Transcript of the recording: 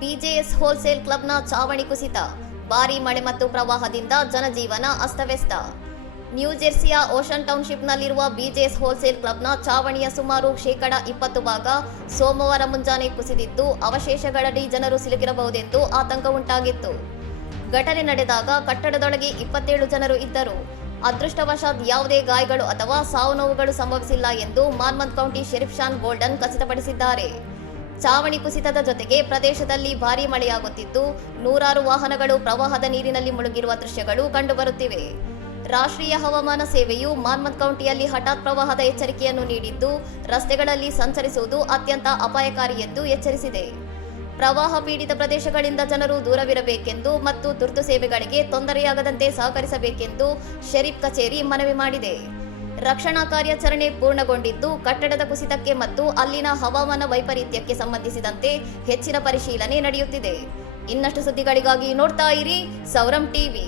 BJS wholesale ಕ್ಲಬ್ನ ಚಾವಣಿ ಕುಸಿತ, ಭಾರೀ ಮಳೆ ಮತ್ತು ಪ್ರವಾಹದಿಂದ ಜನಜೀವನ ಅಸ್ತವ್ಯಸ್ತ. ನ್ಯೂಜೆರ್ಸಿಯ ಓಷನ್ ಟೌನ್ಶಿಪ್ನಲ್ಲಿರುವ ಬಿಜೆಎಸ್ ಹೋಲ್ಸೇಲ್ ಕ್ಲಬ್ನ ಚಾವಣಿಯ ಸುಮಾರು 20% ಭಾಗ ಸೋಮವಾರ ಮುಂಜಾನೆ ಕುಸಿದಿದ್ದು, ಅವಶೇಷಗಳಡಿ ಜನರು ಸಿಲುಕಿರಬಹುದೆಂದು ಆತಂಕ ಉಂಟಾಗಿತ್ತು. ಘಟನೆ ನಡೆದಾಗ ಕಟ್ಟಡದೊಳಗೆ 27 ಜನರು ಇದ್ದರು. ಅದೃಷ್ಟವಶಾತ್ ಯಾವುದೇ ಗಾಯಗಳು ಅಥವಾ ಸಾವು ನೋವುಗಳು ಸಂಭವಿಸಿಲ್ಲ ಎಂದು ಮಾನ್ಮಥ್ ಕೌಂಟಿ ಶೆರಿಫ್ ಶಾನ್ ಗೋಲ್ಡನ್ ಖಚಿತಪಡಿಸಿದ್ದಾರೆ. ಚಾವಣಿ ಕುಸಿತದ ಜೊತೆಗೆ ಪ್ರದೇಶದಲ್ಲಿ ಭಾರೀ ಮಳೆಯಾಗುತ್ತಿದ್ದು, ನೂರಾರು ವಾಹನಗಳು ಪ್ರವಾಹದ ನೀರಿನಲ್ಲಿ ಮುಳುಗಿರುವ ದೃಶ್ಯಗಳು ಕಂಡುಬರುತ್ತಿವೆ. ರಾಷ್ಟ್ರೀಯ ಹವಾಮಾನ ಸೇವೆಯು ಮಾನ್ಮಥ್ ಕೌಂಟಿಯಲ್ಲಿ ಹಠಾತ್ ಪ್ರವಾಹದ ಎಚ್ಚರಿಕೆಯನ್ನು ನೀಡಿದ್ದು, ರಸ್ತೆಗಳಲ್ಲಿ ಸಂಚರಿಸುವುದು ಅತ್ಯಂತ ಅಪಾಯಕಾರಿ ಎಂದು ಎಚ್ಚರಿಸಿದೆ. ಪ್ರವಾಹ ಪೀಡಿತ ಪ್ರದೇಶಗಳಿಂದ ಜನರು ದೂರವಿರಬೇಕೆಂದು ಮತ್ತು ತುರ್ತು ಸೇವೆಗಳಿಗೆ ತೊಂದರೆಯಾಗದಂತೆ ಸಹಕರಿಸಬೇಕೆಂದು ಶೆರಿಫ್ ಕಚೇರಿ ಮನವಿ ಮಾಡಿದೆ. ರಕ್ಷಣಾ ಕಾರ್ಯಾಚರಣೆ ಪೂರ್ಣಗೊಂಡಿದ್ದು, ಕಟ್ಟಡದ ಕುಸಿತಕ್ಕೆ ಮತ್ತು ಅಲ್ಲಿನ ಹವಾಮಾನ ವೈಪರೀತ್ಯಕ್ಕೆ ಸಂಬಂಧಿಸಿದಂತೆ ಹೆಚ್ಚಿನ ಪರಿಶೀಲನೆ ನಡೆಯುತ್ತಿದೆ. ಇನ್ನಷ್ಟು ಸುದ್ದಿಗಳಿಗಾಗಿ ನೋಡ್ತಾ ಇರಿ ಸೌರಂ ಟಿವಿ.